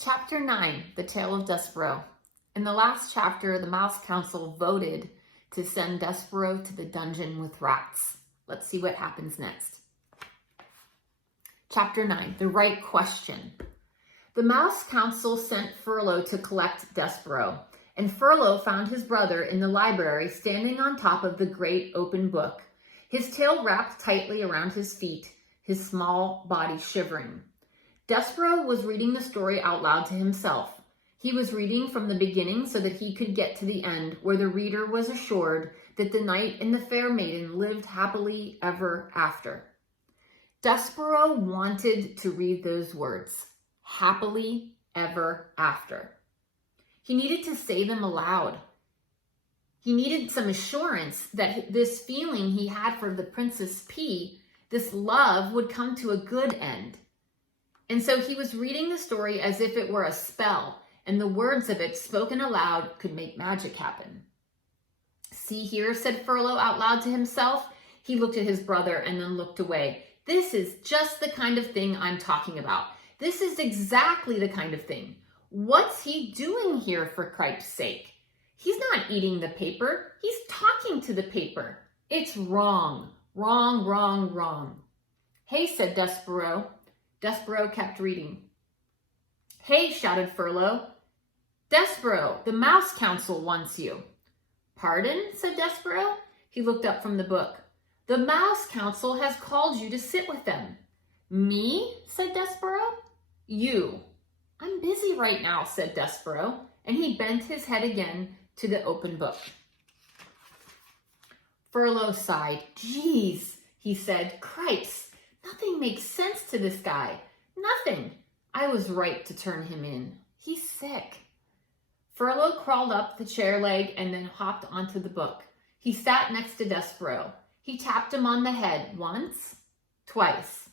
Chapter 9, The Tale of Despereaux. In the last chapter, the Mouse Council voted to send Despereaux to the dungeon with rats. Let's see what happens next. Chapter 9, The Right Question. The Mouse Council sent Furlow to collect Despereaux, and Furlow found his brother in the library standing on top of the great open book, his tail wrapped tightly around his feet, his small body shivering. Despereaux was reading the story out loud to himself. He was reading from the beginning so that he could get to the end, where the reader was assured that the knight and the fair maiden lived happily ever after. Despereaux wanted to read those words, happily ever after. He needed to say them aloud. He needed some assurance that this feeling he had for the Princess P, this love, would come to a good end. And so he was reading the story as if it were a spell, and the words of it spoken aloud could make magic happen. "See here," said Furlow out loud to himself. He looked at his brother and then looked away. "This is just the kind of thing I'm talking about. This is exactly the kind of thing. What's he doing here, for Cripe's sake? He's not eating the paper. He's talking to the paper. It's wrong, wrong, wrong, wrong." "Hey," said Despereaux. Despereaux kept reading. "Hey," shouted Furlow. "Despereaux, the Mouse Council wants you." "Pardon?" said Despereaux. He looked up from the book. "The Mouse Council has called you to sit with them." "Me?" said Despereaux. "You." "I'm busy right now," said Despereaux, and he bent his head again to the open book. Furlow sighed. "Geez," he said. "Cripes. Nothing makes sense to this guy. Nothing. I was right to turn him in. He's sick." Furlow crawled up the chair leg and then hopped onto the book. He sat next to Despereaux. He tapped him on the head once, twice.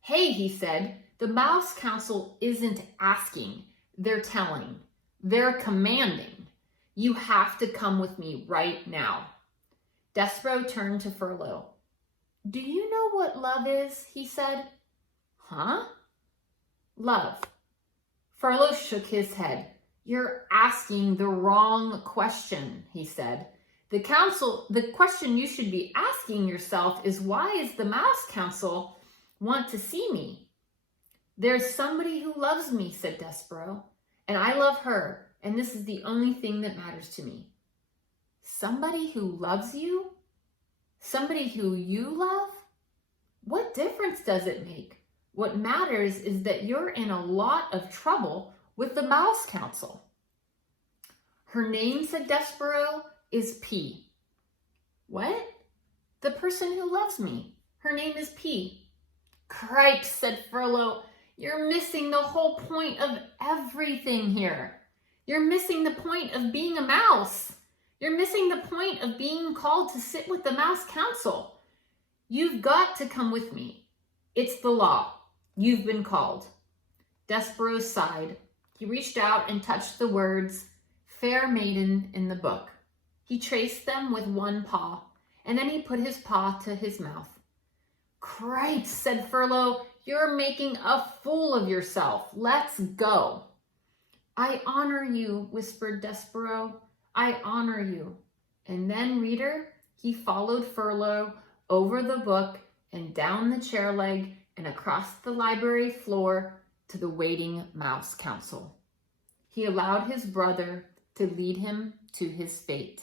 "Hey," he said, "the Mouse Council isn't asking. They're telling. They're commanding. You have to come with me right now." Despereaux turned to Furlow. "Do you know what love is?" he said. "Huh?" "Love." Furlow shook his head. "You're asking the wrong question," he said. The question you should be asking yourself is, why is the Mouse Council want to see me? "There's somebody who loves me," said Despereaux, "and I love her, and this is the only thing that matters to me." "Somebody who loves you? Somebody who you love? What difference does it make? What matters is that you're in a lot of trouble with the Mouse Council." "Her name," said Despereaux, "is P." "What?" "The person who loves me. Her name is P." "Cripes," said Furlow, "you're missing the whole point of everything here. You're missing the point of being a mouse. You're missing the point of being called to sit with the Mouse Council. You've got to come with me. It's the law. You've been called." Despereaux sighed. He reached out and touched the words, "Fair Maiden," in the book. He traced them with one paw, and then he put his paw to his mouth. "Cripes," said Furlow, "you're making a fool of yourself. Let's go." "I honor you," whispered Despereaux. "I honor you." And then, reader, he followed Furlow over the book and down the chair leg and across the library floor to the waiting Mouse Council. He allowed his brother to lead him to his fate.